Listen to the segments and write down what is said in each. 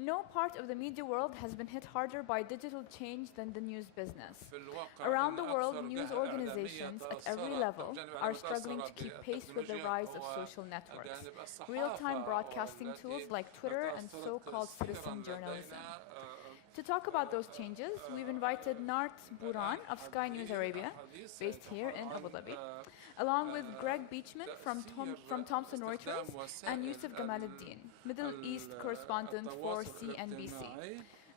No part of the media world has been hit harder by digital change than the news business. Around the world, news organizations at every level are struggling to keep pace with the rise of social networks, real-time broadcasting tools like Twitter and so-called citizen journalism. To talk about those changes, we've invited Nart Bouran of Sky News Arabia, based here in Abu Dhabi, along with Greg Beitchman from Thomson Reuters and Yousef Gamal El Din, Middle East Correspondent for CNBC.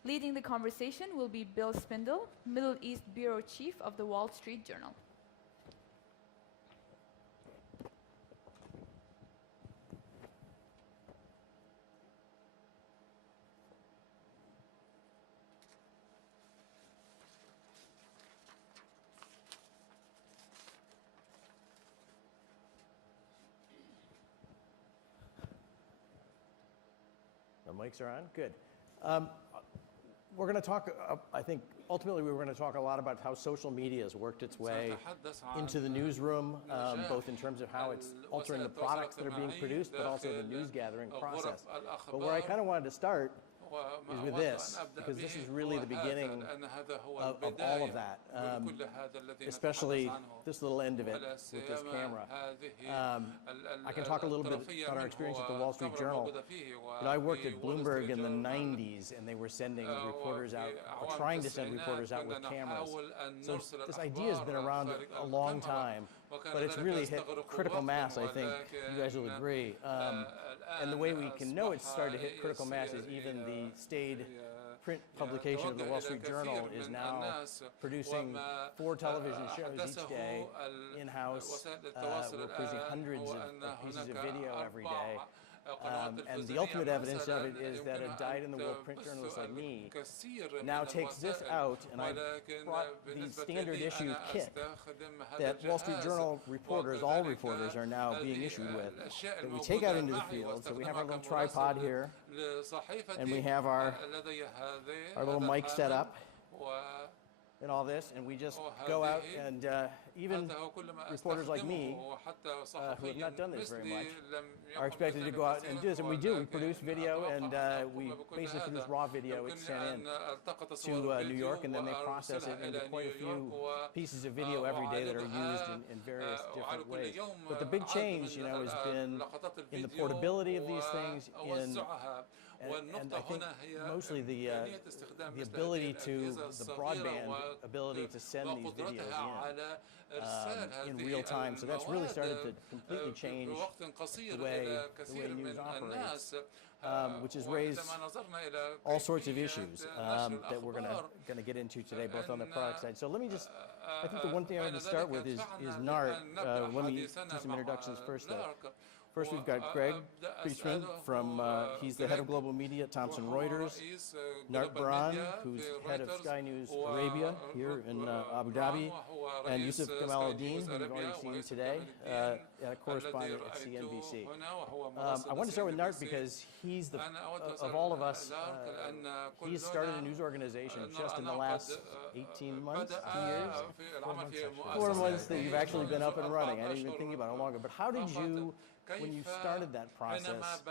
Leading the conversation will be Bill Spindle, Middle East Bureau Chief of the Wall Street Journal. The mics are on? Good. We're going to talk, I think, ultimately we're going to talk a lot about how social media has worked its way into the newsroom, both in terms of how it's altering the products that are being produced, but also the news gathering process. But where I kind of wanted to start is with this, because this is really the beginning of all of that, especially this little end of it with this camera. I can talk a little bit about our experience at the Wall Street Journal. But I worked at Bloomberg in the 90s, and they were sending reporters out, or trying to send reporters out with cameras. So this idea has been around a long time, but it's really hit critical mass, I think you guys will agree. And the way we can know it's started to hit critical mass is even the staid print publication of the Wall Street Journal is now producing 4 television shows each day in-house. We're producing hundreds of pieces of video every day. And the ultimate evidence of it is that a dyed-in-the-wool print journalist like me now takes this out, and I brought the standard issue kit that Wall Street Journal reporters, all reporters, are now being issued with, that we take out into the field. So we have our little tripod here, and we have our little mic set up, and all this, and we just go out, and even reporters like me, who have not done this very much, are expected to go out and do this, and we do. We produce video, and we basically produce raw video. It's sent in to New York, and then they process it into quite a few pieces of video every day that are used in various different ways. But the big change, has been in the portability of these things, and I think mostly the ability to, the broadband ability to send these videos in real time. So that's really started to completely change the way news operates, which has raised all sorts of issues that we're going to get into today, both on the product side. So let me just, I think the one thing I want to start with is Nart. Let me do some introductions first, though. First, we've got Greg Beitchman from, he's the head of global media at Thomson Reuters. Nart Bouran, who's head of Sky News Arabia here in Abu Dhabi. And Yousef Gamal El Din, who we've already seen today, a correspondent at CNBC. I want to start with Nart because he's of all of us, he's started a news organization just in the last 18 months, 2 years? 4 months that you've actually been up and running. I didn't even think about it longer. But how did you, when you started that process,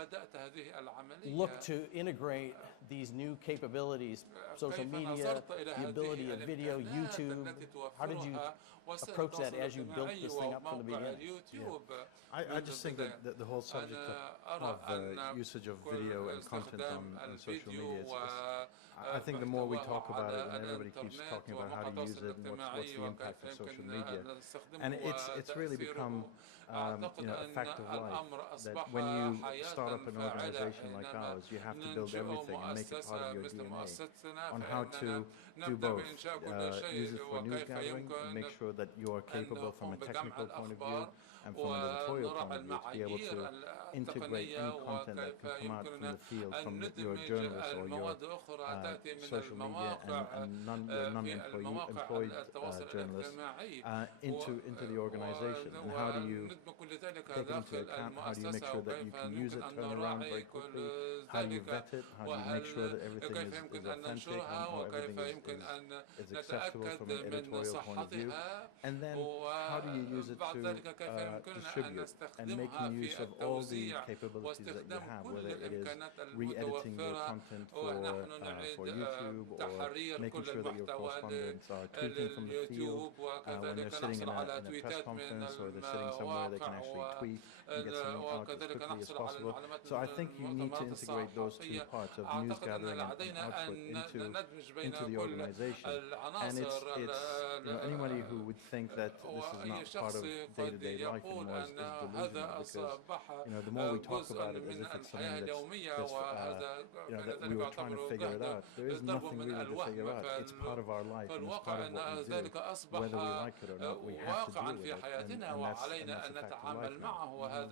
look to integrate these new capabilities, social media, the ability of video, YouTube? How did you approach that as you built this thing up from the beginning? I just think that the whole subject of usage of video and content on social media, I think the more we talk about it, and everybody keeps talking about how to use it and what's the impact of social media, and it's really become a fact of life that when you start up an organization like ours, you have to build everything and make it part of your DNA on how to do both. Use it for news gathering, make sure that you are capable from a technical point of view and from an editorial point of view to be able to integrate any content that can come out from the field, from your journalists or your social media and non-employed journalists into the organization. And how do you take it into account? How do you make sure that you can use it, turn around very quickly? How do you vet it? How do you make sure that everything is authentic and how everything is acceptable from an editorial point of view? And then how do you use it to distribute and making use of all the capabilities that you have, whether it is re-editing your content for YouTube, or making sure that your correspondents are tweeting from the field when they're sitting in a press conference, or they're sitting somewhere they can actually tweet and get something out as quickly as possible. So I think you need to integrate those two parts of news gathering and output into the organization. And it's anybody who would think that this is not part of day-to-day life anymore is delusional, because the more we talk about it as if it's something that's that we were trying to figure it out, there is nothing really to figure out. It's part of our life, and it's part of what we do, whether we like it or not. We have to deal with it, and that's a fact of life now.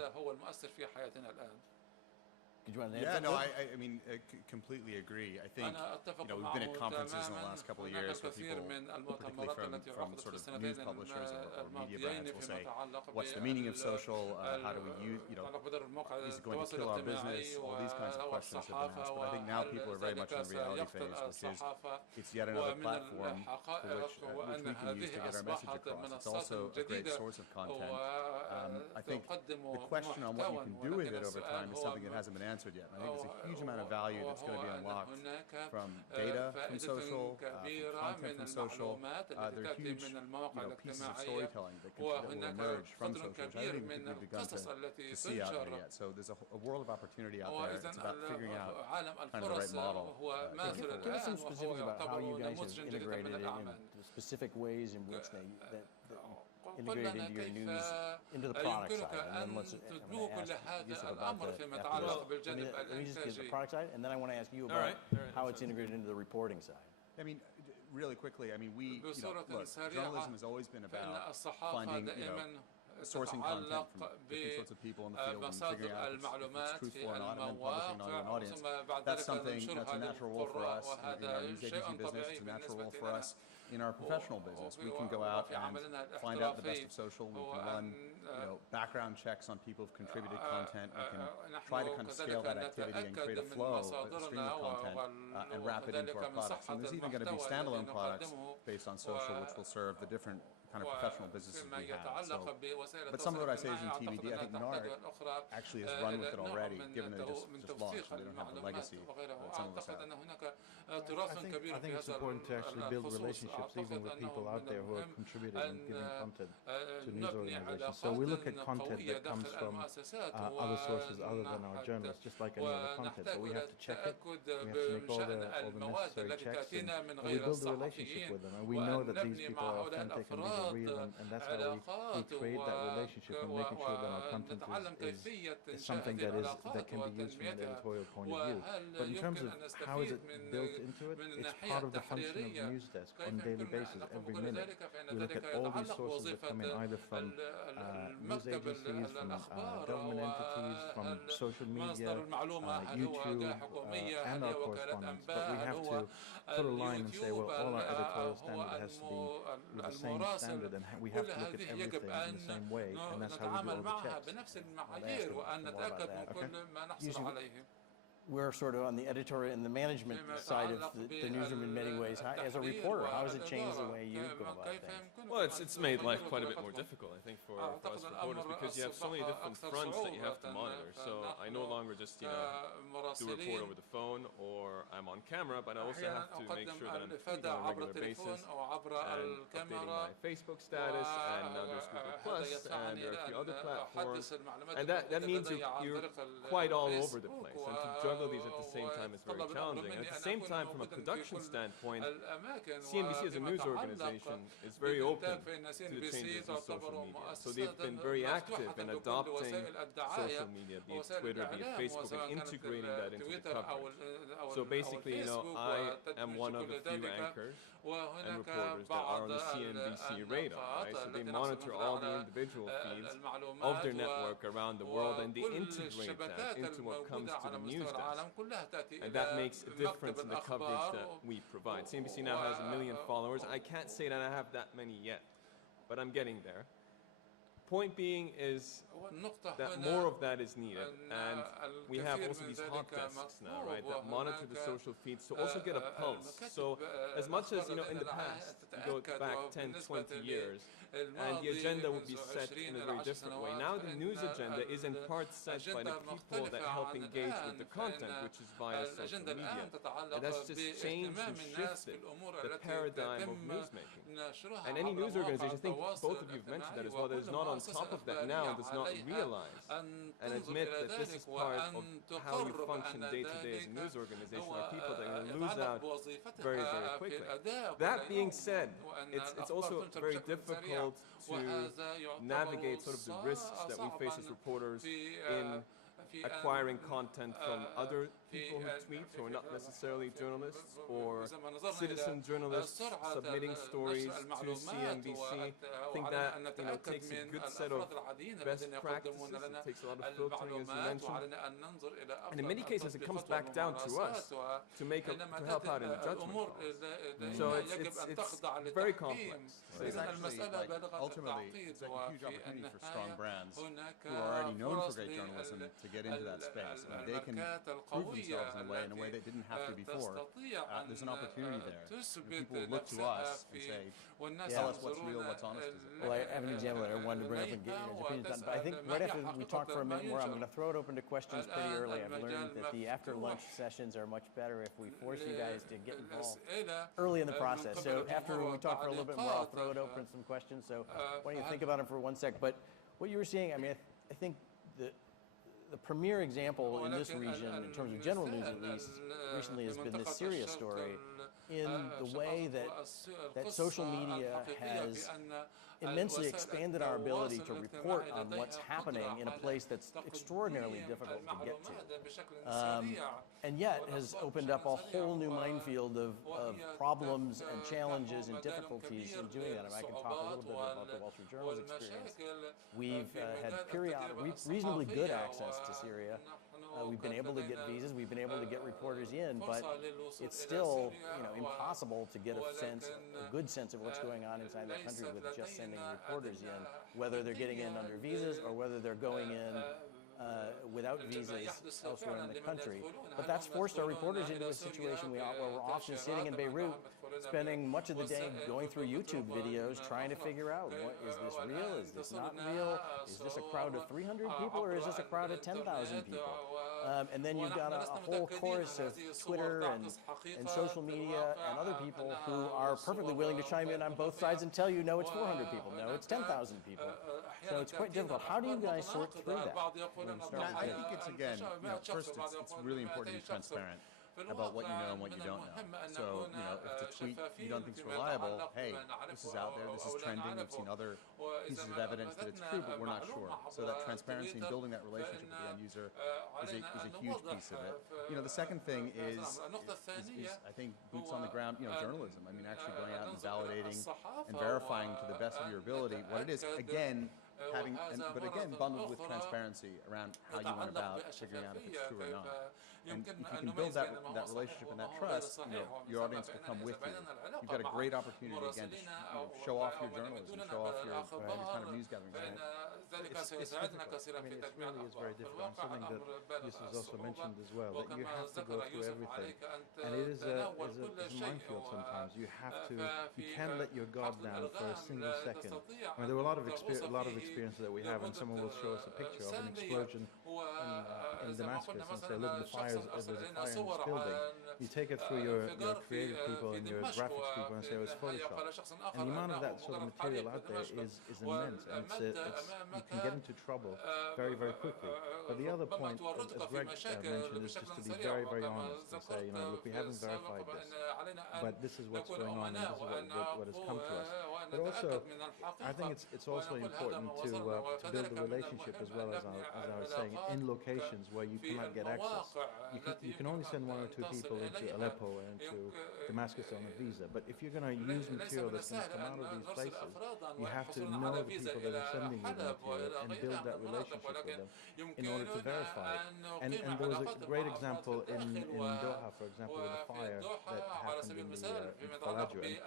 Did you want to Yeah, no, I mean, completely agree. I think, we've been at conferences in the last couple of years where people, particularly from sort of news publishers or media brands, will say, what's the meaning of social? How do we use, is it going to kill our business? All these kinds of questions have been asked. But I think now people are very much in the reality phase, which is it's yet another platform which we can use to get our message across. It's also a great source of content. I think the question on what you can do with it over time is something that hasn't been answered yet. I think there's a huge amount of value that's going to be unlocked from data from social, from content from social. There are huge pieces of storytelling that will emerge from social, which I don't even think we've begun to see out there yet. So there's a world of opportunity out there. It's about figuring out kind of the right model. Give us some specifics about how you guys have integrated it in the specific ways in which that integrated into your news, into the product side, and then I'm going to ask Yousef about that after this. Let me just get the product side, and then I want to ask you about how it's integrated into the reporting side. I mean, really quickly, I mean, look, journalism has always been about finding, sourcing content from different sorts of people in the field and figuring out if it's truthful or not, and then publishing it on an audience. That's something, that's a natural role for us in our news agency business. It's a natural role for us in our professional business. We can go out and find out the best of social. We can run, background checks on people who've contributed content. We can try to kind of scale that activity and create a flow, a stream of content, and wrap it into our products. And there's even going to be standalone products based on social, which will serve the different kind of professional businesses we have. So, but some of what I say is in TBD. I think Nart actually has run with it already, given that it just launched, so they don't have the legacy that some of us have. I think it's important to actually build relationships even with people out there who are contributing and giving content to news organizations. So we look at content that comes from other sources other than our journalists, just like any other content. But we have to check it. We have to make all the necessary checks, and we build a relationship with them. And we know that these people are authentic and these are real, and that's how we create that relationship and making sure that our content is something that can be used from an editorial point of view. But in terms of how is it built into it, it's part of the function of the news desk on a daily basis. Every minute we look at all these sources that come in, either from news agencies, from government entities, from social media, YouTube, and our correspondents. But we have to put a line and say, well, all our editorial standard has to be with the same standard, and we have to look at everything in the same way, and that's how we do all the checks. We're sort of on the editorial and the management side of the newsroom in many ways. As a reporter, how has it changed the way you go about things? Well, it's made life quite a bit more difficult, I think, for us reporters, because you have so many different fronts that you have to monitor. So I no longer just, do a report over the phone or I'm on camera, but I also have to make sure that I'm tweeting on a regular basis and updating my Facebook status, and now there's Google Plus, and there are a few other platforms. And that means you're quite all over the place. And to juggle these at the same time is very challenging. And at the same time, from a production standpoint, CNBC as a news organization is very open to the changes in social media. So they've been very active in adopting social media, be it Twitter, be it Facebook, and integrating that into the coverage. So basically, I am one of the few anchors and reporters that are on the CNBC radar, right? So they monitor all the individual feeds of their network around the world, and they integrate that into what comes to the news desk. And that makes a difference in the coverage that we provide. CNBC now has 1 million followers. I can't say that I have that many yet, but I'm getting there. point being is that more of that is needed, and we have also these hot desks now, right, that monitor the social feeds to also get a pulse. So as much as, in the past, you go back 10, 20 years, and the agenda would be set in a very different way. Now the news agenda is in part set by the people that help engage with the content, which is via social media. And that's just changed and shifted the paradigm of newsmaking. And any news organization, I think both of you have mentioned that as well, that is not on top of that now and does not realize and admit that this is part of how we function day to day as a news organization, are people that are going to lose out very, very quickly. That being said, it's also very difficult to navigate sort of the risks that we face as reporters in acquiring content from other people who tweet who are not necessarily journalists, or citizen journalists submitting stories to CNBC. I think that takes a good set of best practices. It takes a lot of filtering, as you mentioned. And in many cases, it comes back down to us to help out in the judgment calls. So it's very complex. It's actually, ultimately, it's a huge opportunity for strong brands who are already known for great journalism to get into that space. I mean, they can prove themselves in a way they didn't have to before. There's an opportunity there. People look to us and say, tell us what's real, what's honest. Well, I have an example that I wanted to bring up and get your opinions on. But I think right after we talk for a minute more, I'm going to throw it open to questions pretty early. I've learned that the after-lunch sessions are much better if we force you guys to get involved early in the process. So after we talk for a little bit more, I'll throw it open to some questions. So why don't you think about them for 1 sec. But what you were saying, I mean, I think the premier example in this region, in terms of general news at least, recently has been this Syria story, in the way that social media has immensely expanded our ability to report on what's happening in a place that's extraordinarily difficult to get to. And yet has opened up a whole new minefield of problems and challenges and difficulties in doing that. And I can talk a little bit about the Wall Street Journal's experience. We've had reasonably good access to Syria. We've been able to get visas, we've been able to get reporters in, but it's still impossible to get a good sense of what's going on inside that country with just sending reporters in, whether they're getting in under visas or whether they're going in without visas elsewhere in the country. But that's forced our reporters into a situation where we're often sitting in Beirut, spending much of the day going through YouTube videos, trying to figure out, is this real, is this not real, is this a crowd of 300 people or is this a crowd of 10,000 people? And then you've got a whole chorus of Twitter and social media and other people who are perfectly willing to chime in on both sides and tell you, no, it's 400 people, no, it's 10,000 people. So it's quite difficult. How do you guys sort through that? I think it's, again, first it's really important to be transparent about what you know and what you don't know. So, if the tweet you don't think is reliable, hey, this is out there, this is trending, we've seen other pieces of evidence that it's true, but we're not sure. So that transparency and building that relationship with the end user is a huge piece of it. The second thing is I think boots on the ground, journalism. I mean, actually going out and validating and verifying to the best of your ability what it is. Again, but again, bundled with transparency around how you went about figuring out if it's true or not. And if you can build that relationship and that trust, your audience will come with you. You've got a great opportunity, again, to show off your journalism, show off your kind of news gathering. It's difficult. I mean, it really is very difficult. And something that Yousef has also mentioned as well, that you have to go through everything. And it is a minefield sometimes. You can't let your guard down for a single second. I mean, there were a lot of experiences that we have, and someone will show us a picture of an explosion in Damascus and say, look, there's a fire in this building. You take it through your creative people and your graphics people and say, oh, it's Photoshop. And the amount of that sort of material out there is immense. And you can get into trouble very, very quickly. But the other point, as Greg mentioned, is just to be very, very honest and say, look, we haven't verified this, but this is what's going on and this is what has come to us. But also, I think it's also important to build a relationship, as well as I was saying, in locations where you cannot get access. You can only send 1 or 2 people into Aleppo and into Damascus on a visa. But if you're going to use material that's going to come out of these places, you have to know the people that are sending you the material. and build that relationship with them in order to verify it. And there was a great example in Doha, for example, with the fire that happened in Fallujah.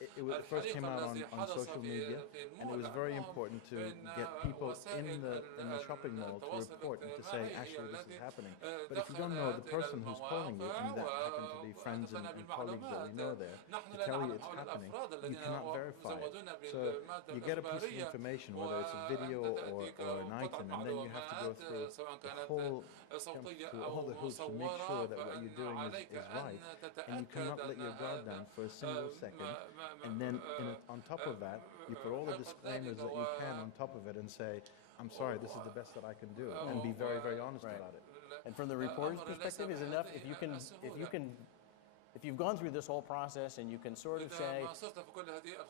It first came out on social media, and it was very important to get people in the shopping mall to report and to say, actually, this is happening. But if you don't know the person who's calling you, and that happen to be friends and colleagues that we know there, to tell you it's happening, you cannot verify it. So you get a piece of information, whether it's a video or an item, and then you have to go through all the hoops to make sure that what you're doing is right, and you cannot let your guard down for a single second. And then on top of that, you put all the disclaimers that you can on top of it and say, I'm sorry, this is the best that I can do, and be very, very honest about it. And from the reporter's perspective, is enough if you've gone through this whole process and you can sort of say,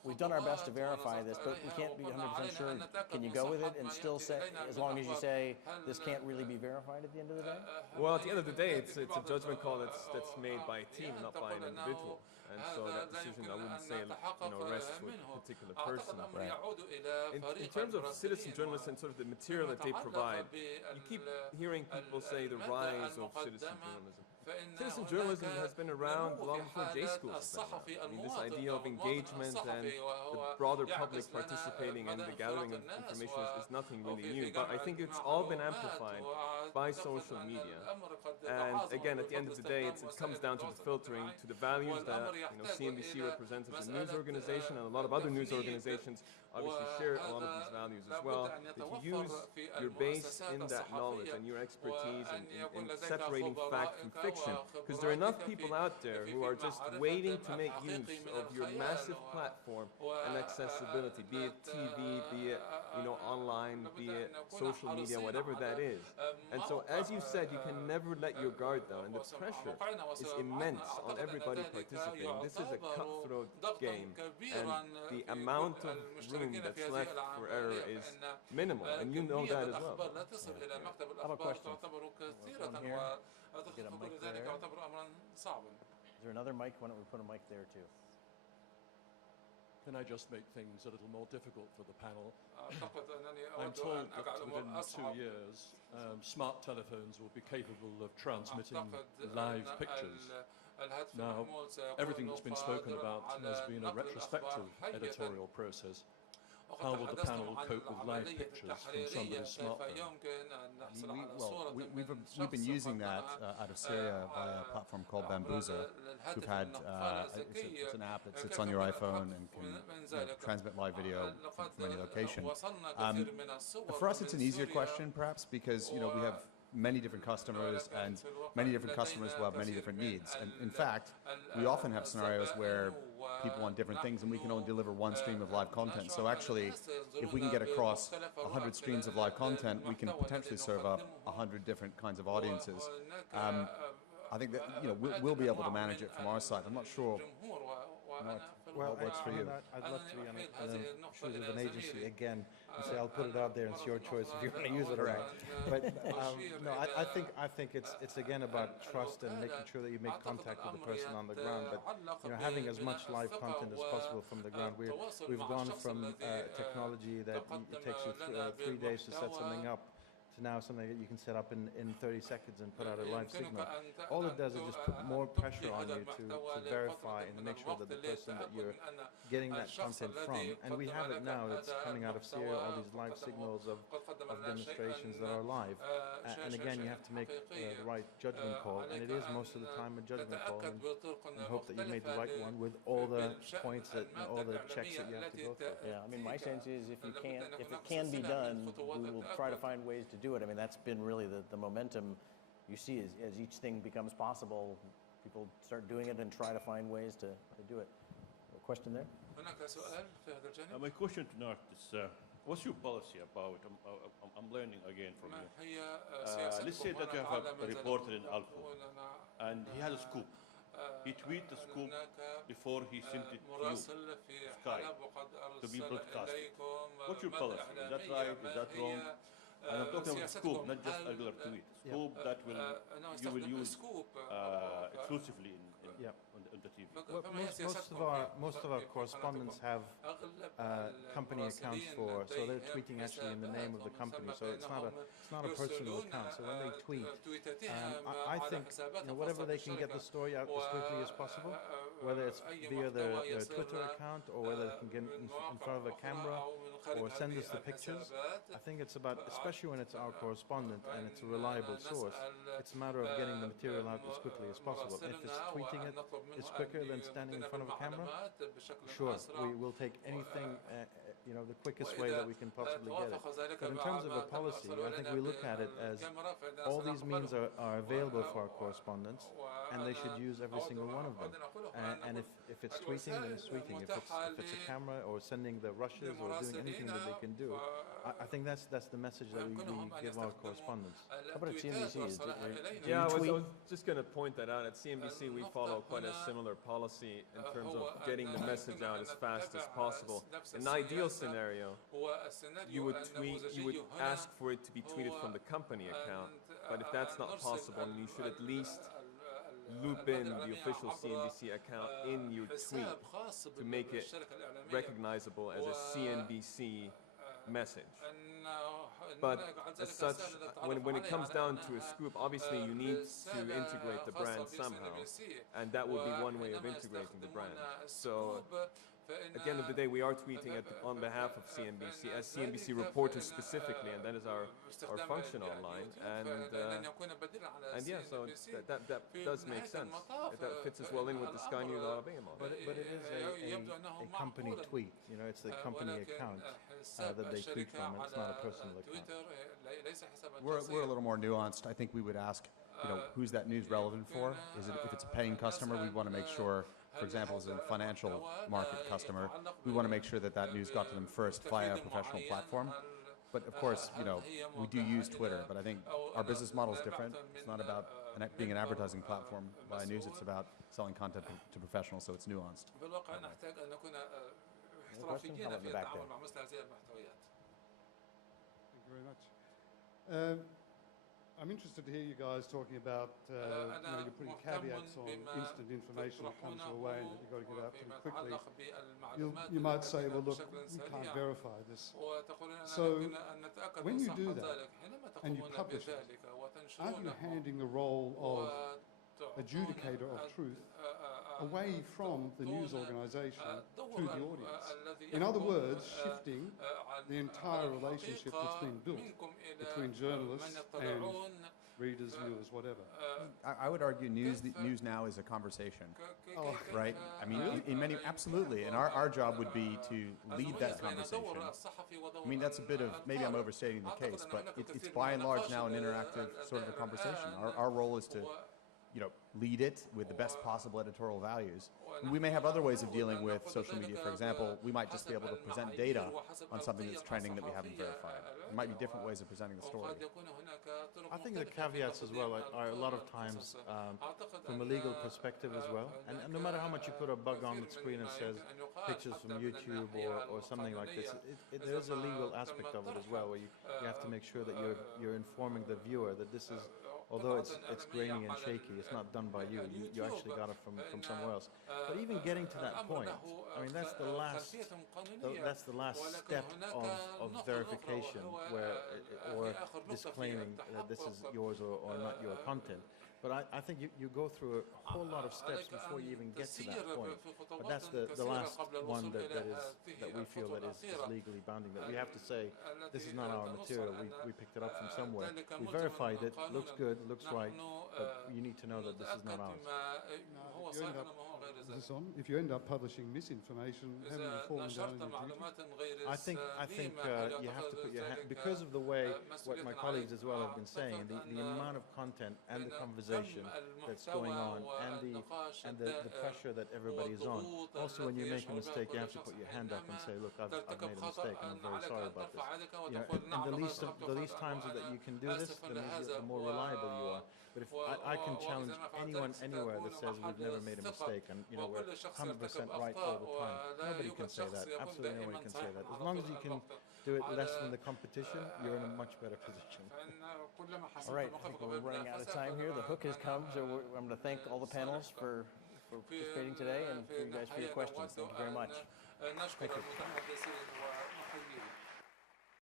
we've done our best to verify this, but we can't be 100% sure, can you go with it and still say, as long as you say, this can't really be verified at the end of the day? Well, at the end of the day, it's a judgment call that's made by a team, not by an individual. And so that decision, I wouldn't say, rests with a particular person. Right. In terms of citizen journalists and sort of the material that they provide, you keep hearing people say the rise of citizen journalism. Citizen journalism has been around long before J schools have been around. I mean, this idea of engagement and the broader public participating and the gathering of information is nothing really new. But I think it's all been amplified by social media. And again, at the end of the day, it comes down to the filtering, to the values that CNBC represents as a news organization, and a lot of other news organizations obviously share a lot of these values as well, that you use your base in that knowledge and your expertise in separating fact from fiction, because there are enough people out there who are just waiting to make use of your massive platform and accessibility, be it TV, be it online, be it social media, whatever that is. And so, as you said, you can never let your guard down, and the pressure is immense on everybody participating. This is a cutthroat game, and the amount of room that's left for error is minimal, and you know that as well. I have a question. One here. Get a mic there. Is there another mic? Why don't we put a mic there too? Can I just make things a little more difficult for the panel? I'm told that within 2 years, smart telephones will be capable of transmitting live pictures. Now, everything that's been spoken about has been a retrospective editorial process. How will the panel cope with live pictures from somebody's smartphone? We've been using that out of Syria via a platform called Bambuza. We've had it's an app that sits on your iPhone and can transmit live video from any location. For us, it's an easier question, perhaps, because we have many different customers, and many different customers will have many different needs. And in fact, we often have scenarios where people want different things, and we can only deliver one stream of live content. So actually, if we can get across 100 streams of live content, we can potentially serve up 100 different kinds of audiences. I think that we'll be able to manage it from our side. I'm not sure what works for you. I'd love to be on the shoes of an agency again and say, I'll put it out there and it's your choice if you want to use it or not. But no, I think it's again about trust and making sure that you make contact with the person on the ground. But having as much live content as possible from the ground. We've gone from technology that it takes you 3 days to set something up to now something that you can set up in 30 seconds and put out a live signal. All it does is just put more pressure on you to verify and make sure that the person that you're getting that content from, and we have it now, it's coming out of Syria, all these live signals of demonstrations that are live. And again, you have to make the right judgment call, and it is most of the time a judgment call, and hope that you made the right one with all the points, all the checks that you have to go through. Yeah, I mean, my sense is if it can be done, we will try to find ways to do it. I mean, that's been really the momentum you see as each thing becomes possible. People start doing it and try to find ways to do it. A question there? My question to Nart is, what's your policy about, I'm learning again from you. Let's say that you have a reporter in Alpo, and he has a scoop. He tweets the scoop before he sent it to Sky to be broadcasted. What's your policy? Is that right? Is that wrong? And I'm talking about scoop, not just a regular tweet. Scoop that you will use exclusively on on the TV. Well, most of our correspondents have company accounts so they're tweeting actually in the name of the company, so it's not a personal account. So when they tweet, I think whatever they can get the story out as quickly as possible, whether it's via their Twitter account or whether they can get in front of a camera or send us the pictures. I think it's about, especially when it's our correspondent and it's a reliable source, it's a matter of getting the material out as quickly as possible. If it's tweeting it, it's quicker than standing in front of a camera. Sure, we will take anything, the quickest way that we can possibly get it. But in terms of a policy, I think we look at it as all these means are available for our correspondents, and they should use every single one of them. And if it's tweeting, then it's tweeting. If it's a camera or sending the rushes or doing anything that they can do, I think that's the message that we give our correspondents. How about at CNBC? Yeah, I was just going to point that out. At CNBC, we follow quite a similar policy in terms of getting the message out as fast as possible. In the ideal scenario, you would ask for it to be tweeted from the company account, but if that's not possible, then you should at least loop in the official CNBC account in your tweet to make it recognizable as a CNBC message. But as such, when it comes down to a scoop, obviously you need to integrate the brand somehow, and that would be one way of integrating the brand. So at the end of the day, we are tweeting on behalf of CNBC, as CNBC reporters specifically, and that is our function online. And yeah, so that does make sense. That fits as well in with the Sky News Arabiya model. But it is a company tweet. It's the company account that they tweet from. It's not a personal account. We're a little more nuanced. I think we would ask, who's that news relevant for? If it's a paying customer, we want to make sure. For example, as a financial market customer, we want to make sure that news got to them first via a professional platform. But of course, we do use Twitter, but I think our business model is different. It's not about being an advertising platform via news, it's about selling content to professionals, so it's nuanced. Question? How about in the back there? Thank you very much. I'm interested to hear you guys talking about, you're putting caveats on instant information that comes your way and that you've got to get out pretty quickly. You might say, well, look, we can't verify this. So when you do that and you publish it, aren't you handing the role of adjudicator of truth away from the news organisation to the audience? In other words, shifting the entire relationship that's been built between journalists and readers, viewers, whatever. I would argue news now is a conversation, right? I mean, absolutely, and our job would be to lead that conversation. I mean, that's a bit of, maybe I'm overstating the case, but it's by and large now an interactive sort of a conversation. Our role is to lead it with the best possible editorial values. We may have other ways of dealing with social media. For example, we might just be able to present data on something that's trending that we haven't verified. There might be different ways of presenting the story. I think the caveats as well are a lot of times from a legal perspective as well. And no matter how much you put a bug on the screen that says pictures from YouTube or something like this, there is a legal aspect of it as well, where you have to make sure that you're informing the viewer that this is, although it's grainy and shaky, it's not done by you. You actually got it from somewhere else. But even getting to that point, I mean, that's the last step of verification, or disclaiming that this is yours or not your content. But I think you go through a whole lot of steps before you even get to that point. But that's the last one that we feel that is legally bounding, that we have to say, this is not our material, we picked it up from somewhere. We verified it, looks good, looks right, but you need to know that this is not ours. If you end up publishing misinformation, haven't you fallen down in your duty? I think you have to put your hand, because of the way what my colleagues as well have been saying, the amount of content and the conversation that's going on and the pressure that everybody is on. Also, when you make a mistake, you have to put your hand up and say, look, I've made a mistake and I'm very sorry about this. And the least times that you can do this, the more reliable you are. But if I can challenge anyone anywhere that says we've never made a mistake and we're 100% right all the time, nobody can say that. Absolutely nobody can say that. As long as you can do it less than the competition, you're in a much better position. All right, I think we're running out of time here. The hook has come, so I'm going to thank all the panelists for for participating today and for you guys for your questions. Thank you very much. نشكر المتحدثين ومحييهم.